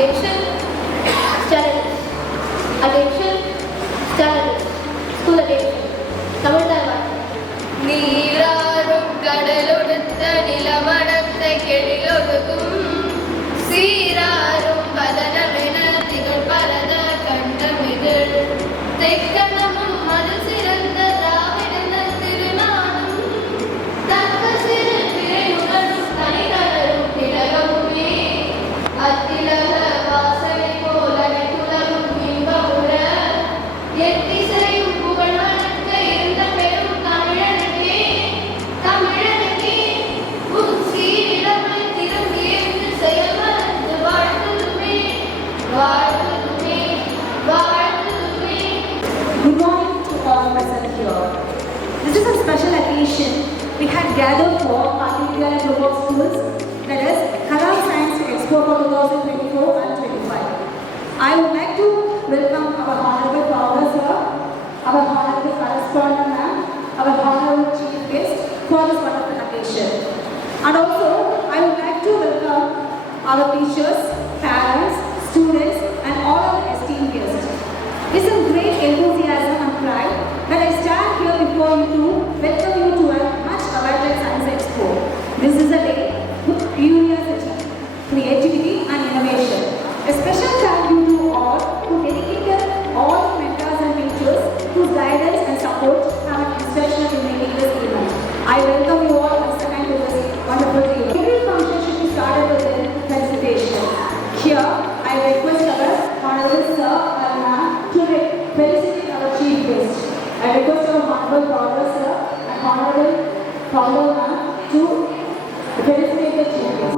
Attention, studies. Attention, studies. School attention. Tamil Nadu. நீராறும் கடலொடுத்த நிலமடத்தை கெழிலொடுக்கும் சீராறும் பதனமென திகழ் பரத கண்டமிகள் தெக்கணமும் மது சிறந்த திராவிடன திருநாடும் தக்க சிறு திரையுடனும் தனிதளரும் திலகமுமே அத்திலக வாசலை போல துலகும் இன்பமுற எத்திசையும் புகழ் வணக்க இருந்த பெரும் தமிழனுக்கே தமிழனுக்கே உன் சீரிடமை திரும்பியென்று செயல்மறந்து வாழ்த்துதுமே வாழ்த்துதுமே வாழ்த்துதுமே. Good morning to all present here. This is a special occasion we had gathered for Karthikeya and Global Schools, that is Kalam Science Expo for 2024 and 25. I would like to welcome our Honorable Founder Sir, our Honorable Correspondent Ma'am, our Honorable Chief Guest for this wonderful occasion. And also, I would like to welcome our teachers, parents, students and all our esteemed guests. With some great enthusiasm and pride that I stand here before you to welcome you to a much awaited Science Expo. This is a day of curiosity, creativity and innovation. A special thank you to all who dedicated all the mentors and teachers whose guidance and support have been inspirational in making this event. I welcome you all once again to this wonderful event. Every function should be started with a presentation. Here, I request our Honorable Sir and Ma'am to felicitate our Chief Guest. I request our Honorable Founder Sir and Honorable Founder Ma'am to felicitate the Chief Guest.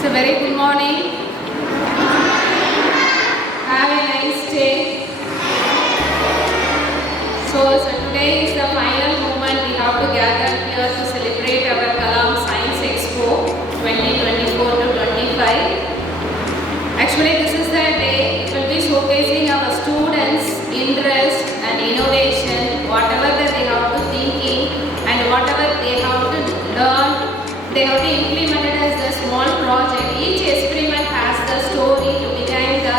So very good morning. Have a nice day. So today is the final moment we have to gather here to celebrate our Kalam Science Expo 2024 to 25. Actually, this is the day it will be showcasing our students' interest and innovation, whatever that they have to thinking and whatever they have to learn. They have to implement it as a small project. Each experiment has the story to behind the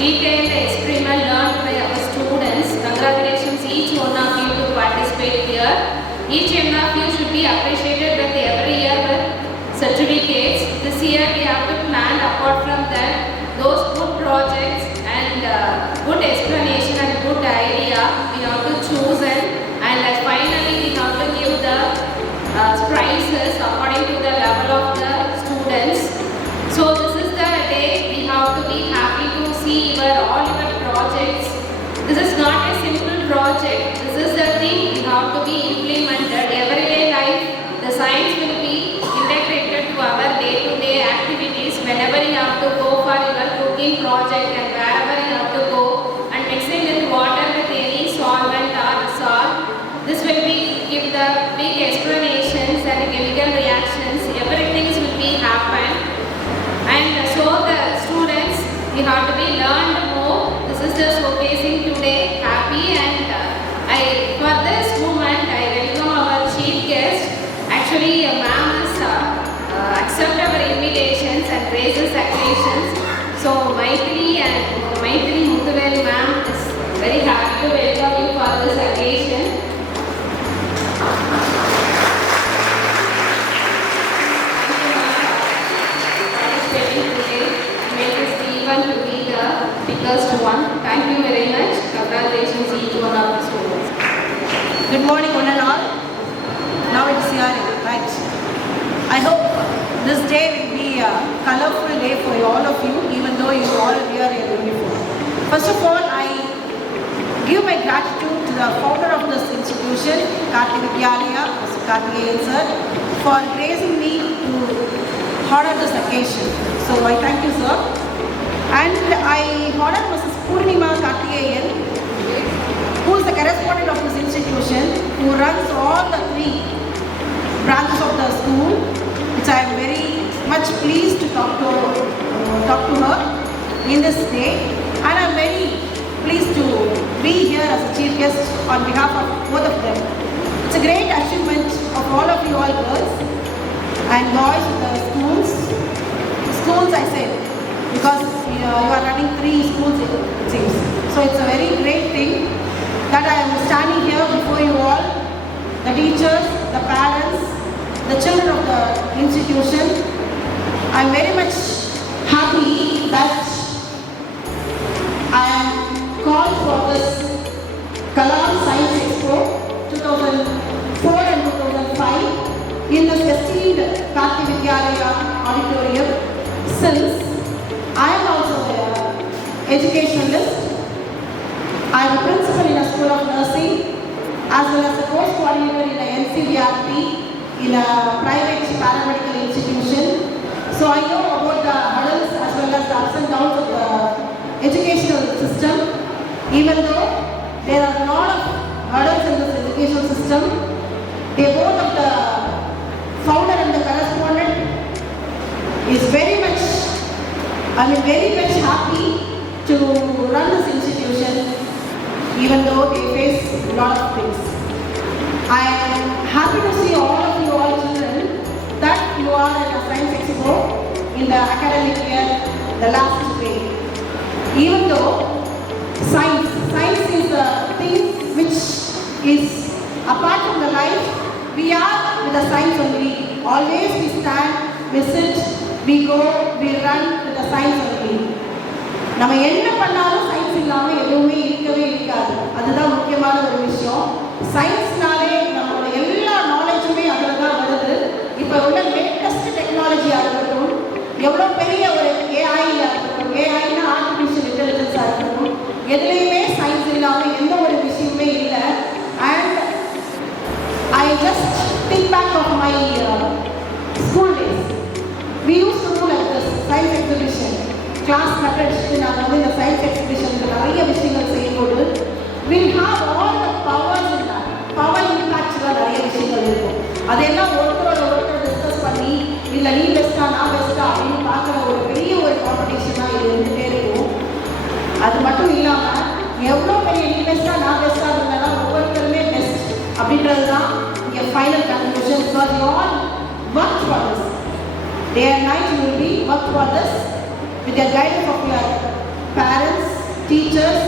detailed experiment learned by our students. Congratulations each one of you to participate here. Each one of you should be appreciated with every year with certificates. This year we have to plan apart from that those good projects and good explanation and good idea we have to choose and finally we have to give the prizes according to the level of the students. So this is the day we have to be happy to see all your projects. This is not a simple project. This is the thing we have to be implemented. Everyday life, the science will be integrated to our day-to-day activities. Whenever you have to go for your cooking project and wherever you have to go and mixing with water with any solvent or salt, this will be give the big explanations and chemical reactions. Everything will be happen. And so the students, we have to be learned more. This is the showcasing today. Happy and for this moment I welcome our chief guest. Actually, ma'am has accept our invitations and raises occasions. So Maitri Muthuvel ma'am is very happy to welcome you for this occasion. To be the biggest one. Thank you very much. Congratulations each one of the students. Good morning one and all. Now it's your right. I hope this day will be a colorful day for all of you, even though you all wear a uniform. First of all, I give my gratitude to the founder of this institution, Karthikeya, Mr. Karthikeyan sir, for raising me to honor this occasion. So I thank you, sir. And I honor Mrs. Purnima Karthikeyan, who is the correspondent of this institution, who runs all the 3 branches of the school, which I am very much pleased to talk to her. in this day, and I'm very pleased to be here as a chief guest on behalf of both of them. It's a great achievement of all of you all girls and boys with the schools. Schools I say, because you are running 3 schools it seems. So it's a very great thing that I am standing here before you all, the teachers, the parents, the children of the institution. I'm very much happy that I am called for this Kalam Science Expo 2004 and 2005 in this esteemed Karthi Vidyalaya auditorium, since I am also an educationalist. I am a principal in a school of nursing as well as a course coordinator in a NCVRP in a private paramedical institution. So I know about the hurdles as well as the ups and downs of the educational system. Even though there are a lot of hurdles in this educational system, the board of the founder and the correspondent is very much happy to run this institution, even though they face a lot of things. I am happy to see all of you all children that you are at a Science Expo in the academic year, the last day. Even though science is a thing which is apart from the life, we are with the science only. Always we stand, we sit, we go, we run with the science only. நம்ம என்ன பண்ணாலும் சயின்ஸ் இல்லாமல் எதுவுமே இருக்கவே இருக்காது. அதுதான் முக்கியமான ஒரு விஷயம். சயின்ஸ்னாலே நம்மளோட எல்லா நாலேஜுமே அதில் தான் வருது. இப்போ உள்ள லேட்டஸ்ட் டெக்னாலஜியாக இருக்கட்டும், எவ்வளோ பெரிய ஒரு ஏஐயாக இருக்கட்டும், ஏஐனா ஆர்டிஃபிஷியல் இன்டெலிஜென்ஸாக இருக்கட்டும், எதுலேயுமே சயின்ஸ் இல்லாமல் எந்த ஒரு விஷயமே இல்லை. And I just think back of my school days. We used to do like this science exhibition. Class cut அடிச்சுட்டு நாங்கள் வந்து இந்த சயின்ஸ் எக்ஸிபிஷனுக்கு நிறைய விஷயங்கள் செய்யும்போது we'll have all the powers in that. Power இம்பாக்ட்ஸில் நிறைய விஷயங்கள் இருக்கும். அதெல்லாம் ஒருத்தர் டிஸ்கஸ் பண்ணி இல்லை நீ பெஸ்ட்டா நான் பெஸ்ட்டா அப்படின்னு பார்க்குற ஒரு பெரிய ஒரு காம்படிஷனாக இது இருந்துகிட்டே இருக்கும். அது மட்டும் இல்லாமல் எவ்வளோ பெரிய நீ பெஸ்ட்டா நான் பெஸ்ட்டாக இருந்தாலும் ஒவ்வொருத்தருமே பெஸ்ட் அப்படின்றது தான் இங்கே final conclusion. Because you all work for this. Day and night you will be work for this with the guidance of your parents, teachers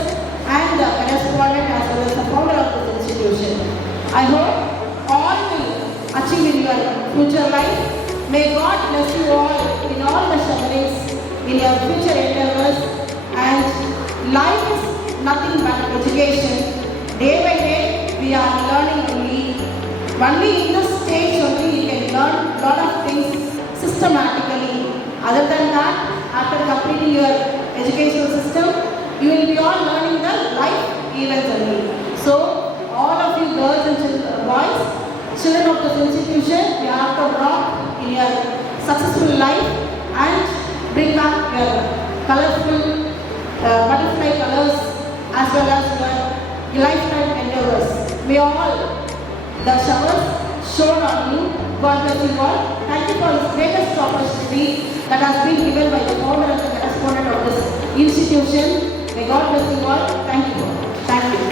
and the correspondent as well as the founder of this institution. I hope all will achieve in your future life. May God bless you all in all the strugglings in your future endeavors, and life is nothing but education. Day by day we are learning only. Only in this stage only you can learn a lot of things systematically. Other than that, after completing your educational system, you will be all learning the life events only. So, all of you girls and boys, children of this institution, you have to rock in your successful life and bring back your colorful butterfly colors as well as your lifetime endeavors. May all the showers shown on you. God bless you all. Thank you for this greatest opportunity that has been given by the founder and the correspondent of this institution. May God bless you all. Thank you. Thank you.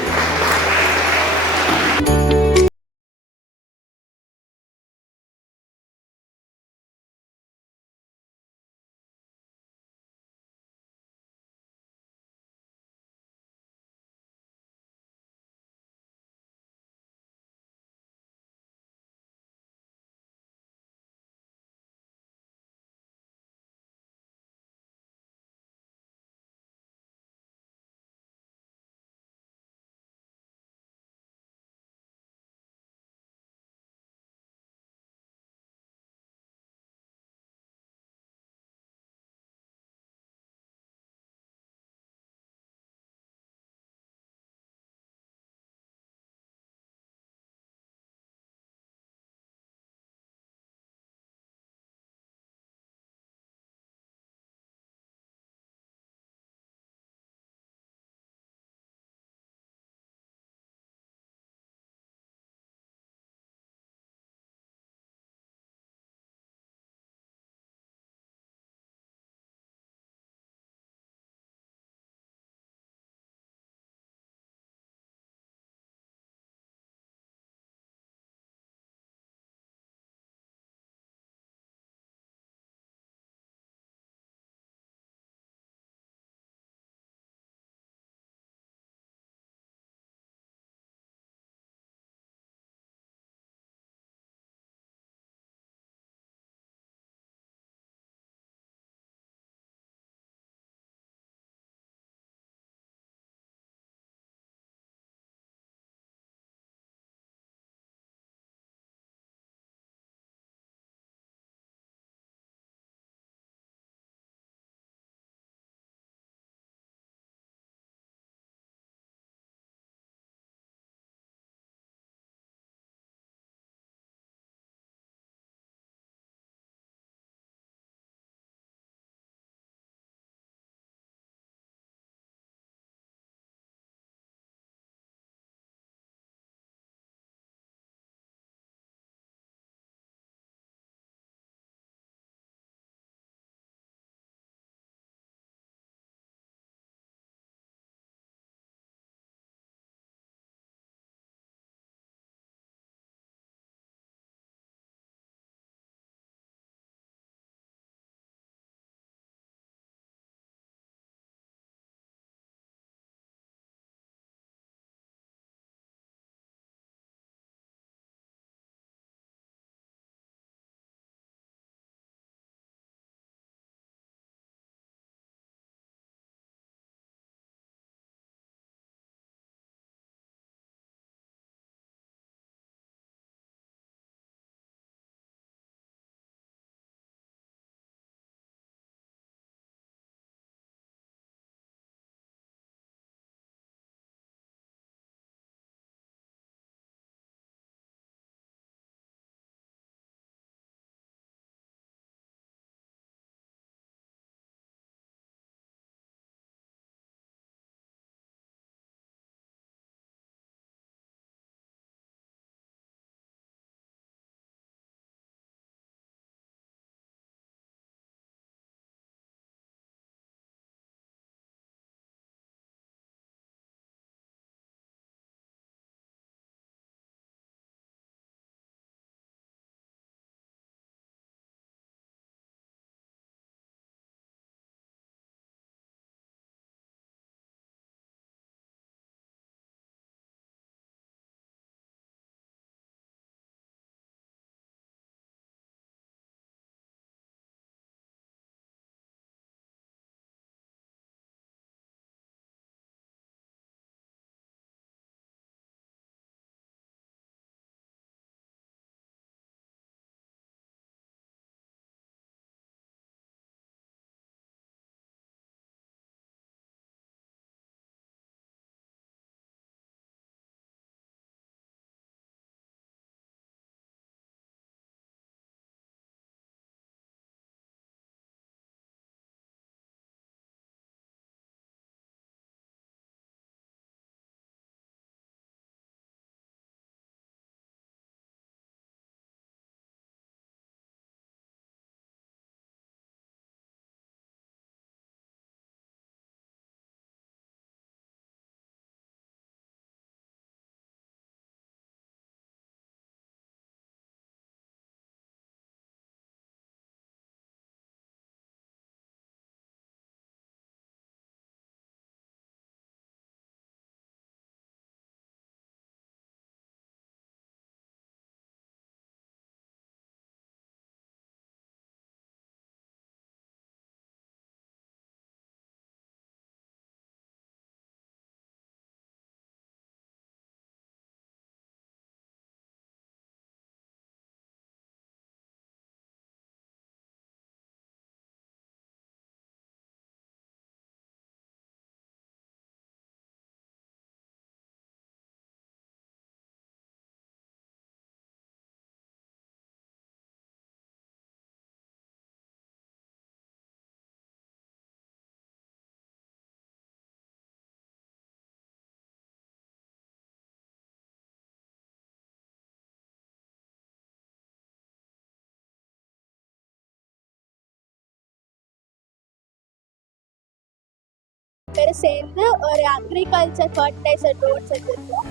பேரும் சேர்ந்து ஒரு agriculture fertiliser drone செஞ்சுருக்கோம்.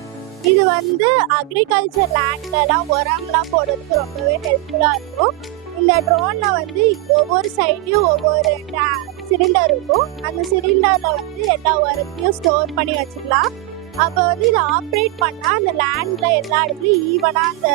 இது வந்து அக்ரிகல்ச்சர் லேண்ட்லலாம் உரம்லாம் போடுறதுக்கு ரொம்பவே ஹெல்ப்ஃபுல்லாக இருக்கும். இந்த ட்ரோனில் வந்து ஒவ்வொரு சைட்லேயும் ஒவ்வொரு சிலிண்டர் இருக்கும். அந்த சிலிண்டரில் வந்து எல்லா உரத்தையும் ஸ்டோர் பண்ணி வச்சுக்கலாம். அப்போ வந்து இதை ஆப்ரேட் பண்ணால் அந்த லேண்டில் எல்லா இடத்துலையும் ஈவனாக அந்த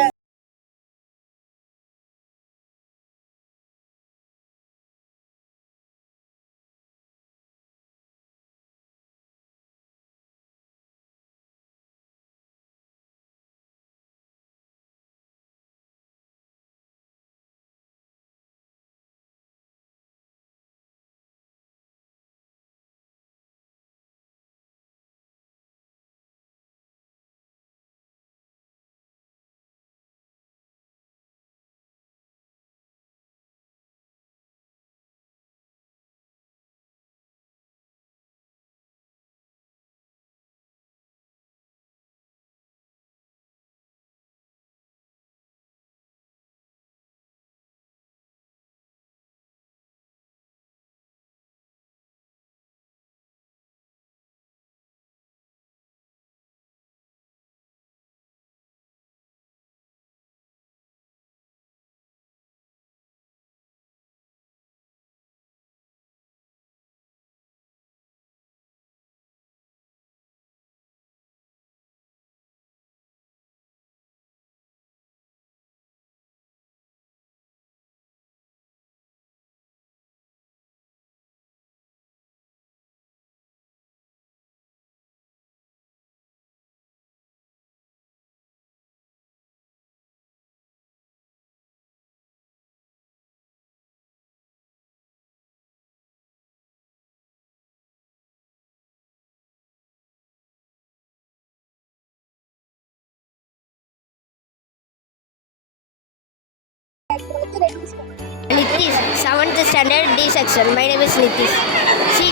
Nitish 7th standard D section. My name is Nitish.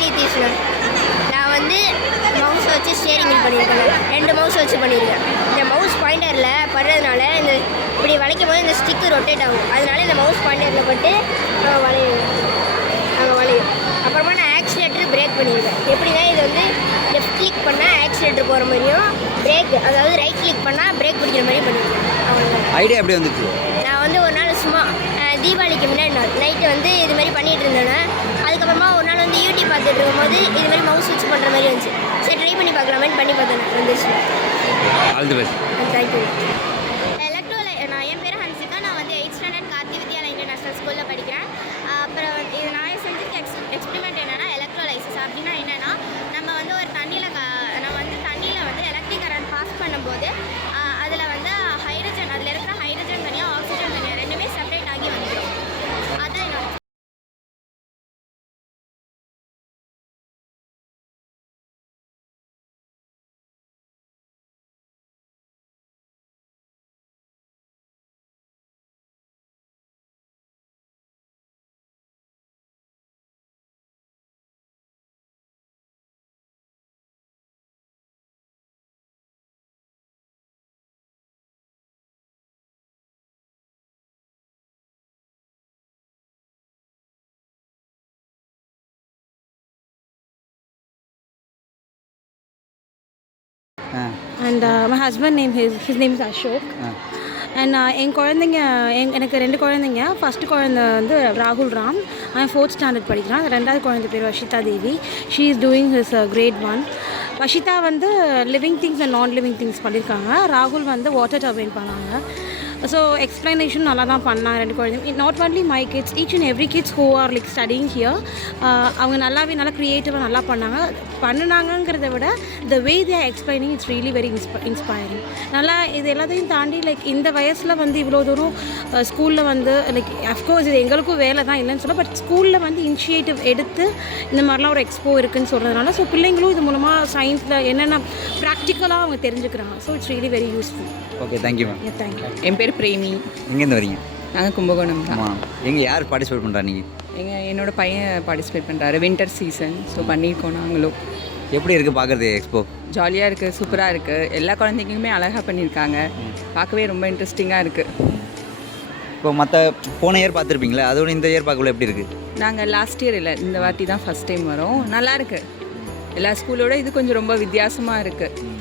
Nitish நான் வந்து மவுஸ் வச்சு ஸ்டேரிங் பண்ணியிருக்கேன். 2 மவுஸ் வச்சு பண்ணியிருக்கேன். இந்த மவுஸ் பாயிண்டரில் படுறதுனால இந்த இப்படி வளைக்கும் போது இந்த ஸ்டிக்கு ரொட்டேட் ஆகும். அதனால இந்த மவுஸ் பாயிண்டரில் பட்டு வளையும். அப்புறமா நான் ஆக்சிலேட்டர் பிரேக் பண்ணியிருக்கேன். எப்படின்னா இது வந்து லெஃப்ட் கிளிக் பண்ணால் ஆக்சிலேட்டர் போகிற மாதிரியும், பிரேக் அதாவது ரைட் கிளிக் பண்ணால் பிரேக் பிடிக்கிற மாதிரியும் பண்ணியிருக்கேன். அவ்வளோதான். ஐடியா எப்படி வந்துச்சு? நான் வந்து ஒரு நாள் சும்மா தீபாவளிக்கு முன்னாடி நைட்டு வந்து இது மாதிரி பண்ணிகிட்டு இருந்தேன். அதுக்கப்புறமா ஒரு நாள் வந்து யூடியூப் பார்த்துட்டு இருக்கும்போது இது மாதிரி மவுஸ் வச்சு பண்ணுற மாதிரி வந்துச்சு. சரி ட்ரை பண்ணி பார்க்கலாமேன்னு பண்ணி பார்த்தேன். வந்துச்சு. All the best. தேங்க்யூ. நான் என் பேர் ஹன்சிகா. நான் வந்து 8th ஸ்டாண்டர்ட் கார்த்தி வித்யாலயா இன்டர்நேஷ்னல் ஸ்கூலில் படிக்கிறேன். அப்புறம் இது நான் செஞ்சதுக்கு எக்ஸ்பெரிமெண்ட் என்னென்னா எலக்ட்ரோலைசிஸ். அப்படின்னா என்னென்னா நம்ம வந்து ஒரு தண்ணியில் வந்து எலக்ட்ரிக் கரண்ட் பாஸ் பண்ணும்போது அதில் வந்து ஹைட்ரஜன், அதில் இருக்கிற ஹைட்ரஜன் தனியாக ஆக்சிஜன் தனியாக ரெண்டுமே செப்பரேட் ஆகி வந்துடும். அதான் என்னோட And my husband name his name is Ashok. And என் குழந்தைங்க எனக்கு 2 குழந்தைங்க. ஃபர்ஸ்ட் குழந்தை வந்து ராகுல் ராம். அவன் 4th ஸ்டாண்டர்ட் படிக்கிறான். 2வது குழந்தை பேர் Vashitha Devi. She is doing his grade 1. Vashitha வந்து living things and non living things பண்ணியிருக்காங்க. ராகுல் வந்து வாட்டர் டர்பைன் பண்ணாங்க. ஸோ எக்ஸ்ப்ளனேஷன் நல்லா தான் பண்ணாங்க 2 குழந்தைங்க. Not only my kids, each and every kids who are like studying here, அவங்க நல்லா க்ரியேட்டிவாக நல்லா பண்ணினாங்கிறத விட the way they are explaining it's really very inspiring. நல்லா இது எல்லாத்தையும் தாண்டி லைக் இந்த வயசில் வந்து இவ்வளோ தூரம் ஸ்கூலில் வந்து லைக் அஃப்கோர்ஸ் இது எங்களுக்கும் வேலை தான் இல்லைன்னு சொல்ல, பட் ஸ்கூலில் வந்து இனிஷியேட்டிவ் எடுத்து இந்த மாதிரிலாம் ஒரு எக்ஸ்போ இருக்குதுன்னு சொல்கிறதுனால ஸோ பிள்ளைங்களும் இது மூலமாக சயின்ஸில் என்னென்ன ப்ராக்டிக்கலாக அவங்க தெரிஞ்சுக்கிறாங்க. So it's really very useful. Okay, thank you ma'am. Thank you. என் பேர் பிரேமி. எங்கேருந்து வரீங்க? நாங்கள் கும்பகோணம் தான். ஆமாம். எங்கே யார் பார்ட்டிசிபேட் பண்ணுறா நீங்கள்? என்னோடய பையன் பார்ட்டிசிபேட் பண்ணுறாரு. வின்டர் சீசன் ஸோ பண்ணியிருக்கோம் நாங்களும். எப்படி இருக்குது பார்க்குறது எக்ஸ்போ? ஜாலியாக இருக்குது, சூப்பராக இருக்குது. எல்லா குழந்தைங்களுமே அழகாக பண்ணியிருக்காங்க. பார்க்கவே ரொம்ப இன்ட்ரெஸ்டிங்காக இருக்குது. இப்போ மற்ற போன இயர் பார்த்துருப்பீங்களா, அதோட இந்த இயர் பார்க்கல எப்படி இருக்குது? நாங்கள் லாஸ்ட் இயர் இல்லை, இந்த வாட்டி தான் ஃபஸ்ட் டைம் வரோம். நல்லாயிருக்கு. எல்லா ஸ்கூலோட இது கொஞ்சம் ரொம்ப வித்தியாசமாக இருக்குது